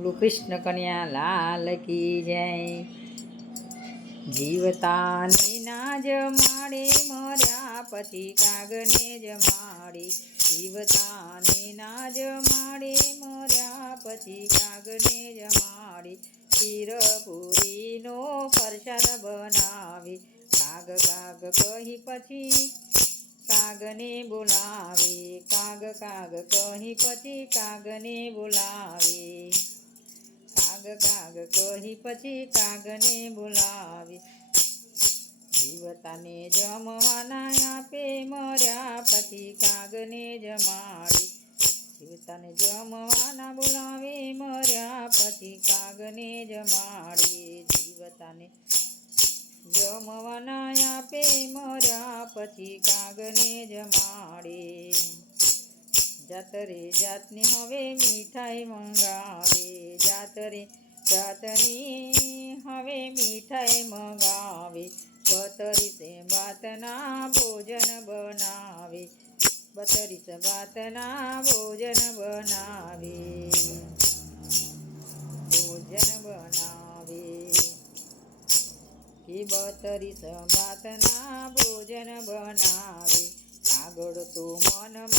બોલો કૃષ્ણ કન્યા લાલ કી જય. જીવતાને ના માડે મર્યા પછી કાગને જ માડે જીવતાને ના જ માડે મર્યા પછી કાગને જ માડે ચીરપુરીનો પ્રસાદ બનાવે. કાગ કાગ કહી પછી કાગને બોલાવે. કાગ કાગ કહી પછી કાગને બોલાવે. કાગ કાગ કહી પછી કાગને બોલાવી. જીવતાને જમવાના આપે મર્યા પછી કાગને જમાડે. જીવતાને જમવાના બોલાવે મર્યા પછી કાગને જમાડે. જીવતાને જમવાના આપે મર્યા પછી કાગને જમાડે. જાતરે જાતની હવે મીઠાઈ મંગાવે. જાતરે જાતની હવે મીઠાઈ મંગાવે. બતરીસે ભાતના ભોજન બનાવે. બતરીસ ભાતના ભોજન બનાવે. ભોજન બનાવે. કે બતરીસ ભાતના ભોજન બનાવે. આગળ તો મનમાં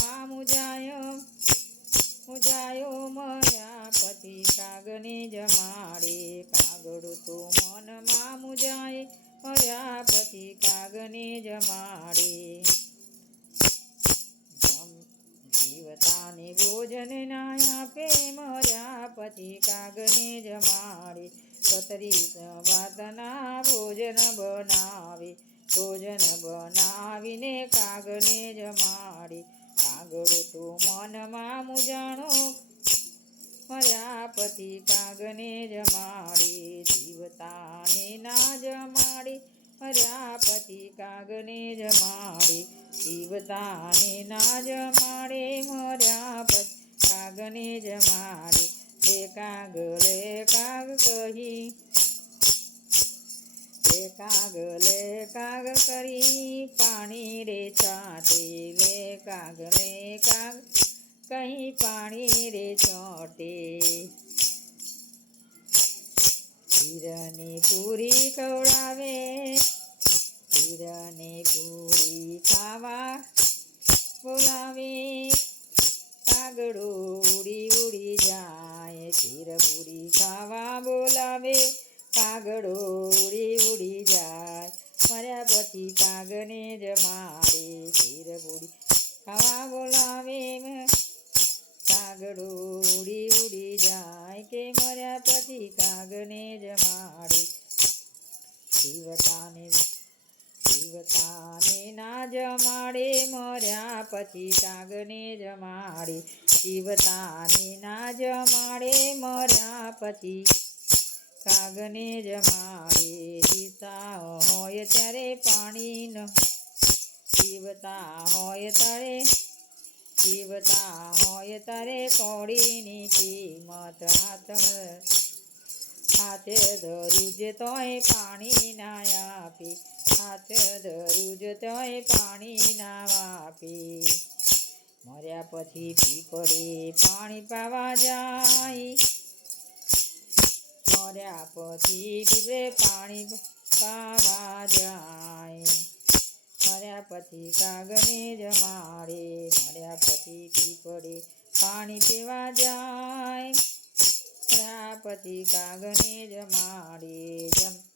કાગને જમાડે જમ- જીવતાને ભોજન ના આપે, મર્યા પછી કાગને જમાડે કતરી ભાતના ભોજન બનાવે, ભોજન બનાવીને કાગને જમાડે કાગળ તો મનમાં મુજાણો, મર્યા પછી કાગને જમાડે જીવતાને ના જમાડે મર્યા પછી કાગને જમાડે દેવતાને ના જમાડે મર્યા પછી કાગને જમાડે લે કાગ લે કાગ કહી. એ કાગ લે કાગ કરી, પાણી રે છાંટે લે કાગ લે કાગ કહી, પાણી રે ચોટે હીરની પૂરી ખવડાવે હીરની પૂરી ખાવા બોલાવે કાગડો ઉડી ઉડી જાય ખીર પૂરી ખાવા બોલાવે કાગડો ઉડી ઉડી જાય મર્યા પછી કાગને જમાડે ખીર પૂરી ખાવા બોલાવે કાગડો ઉડી ઉડી જાય કે મર્યા પછી કાગને જમાડે જીવતાને જીવતાને ના જમાડે મર્યા પછી કાગને જમાડે જીવતાને ના જમાડે મર્યા પછી કાગને જમાડે જીતા હોય ત્યારે પાણી ન જીવતા હોય ત્યારે જીવતા હોય તારે કોળીની કિંમત હાથ હાથે ધરું. જે તોય પાણી ના આપે. હાથે ધરું જ તોય પાણી ના આપે મર્યા પછી પીપળે પાણી પાવા જાય. મર્યા પછી પીપળે પાણી પાવા જાય. મર્યા પછી કાગને જમાડે, મર્યા પછી પીપળે પાણી પીવા જાય. મર્યા પછી કાગને જમાડે, જમ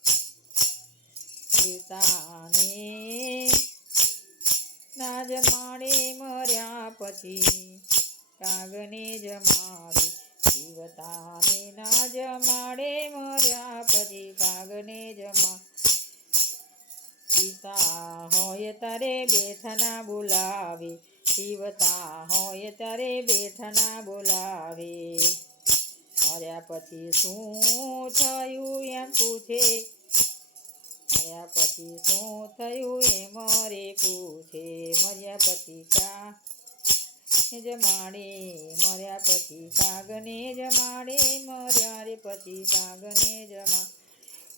પિતાને ના જમાડે મર્યા પછી કાગને જમાવી જીવતાને ના જમાડે મર્યા પછી કાગને જમા પિતા હોય તારે બેઠના બોલાવે. શિવતા હોય તારે બેઠના બોલાવે. મર્યા પછી શું થયું એમ પૂછે. મર્યા પછી શું થયું એ મરે પૂછે. મર્યા પછી કા જમાડે મર્યા પછી કાગને જમાડે મર્યા રે પછી કાગને જમા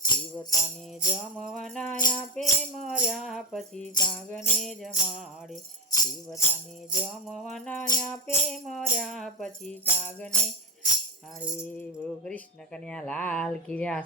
જીવતાને જમવાના આપે, મર્યા પછી કાગને જમાડે જીવતાને જમવાના આપે, મર્યા પછી કાગને હરે બોલો, કૃષ્ણ કન્યા, લાલ કી જય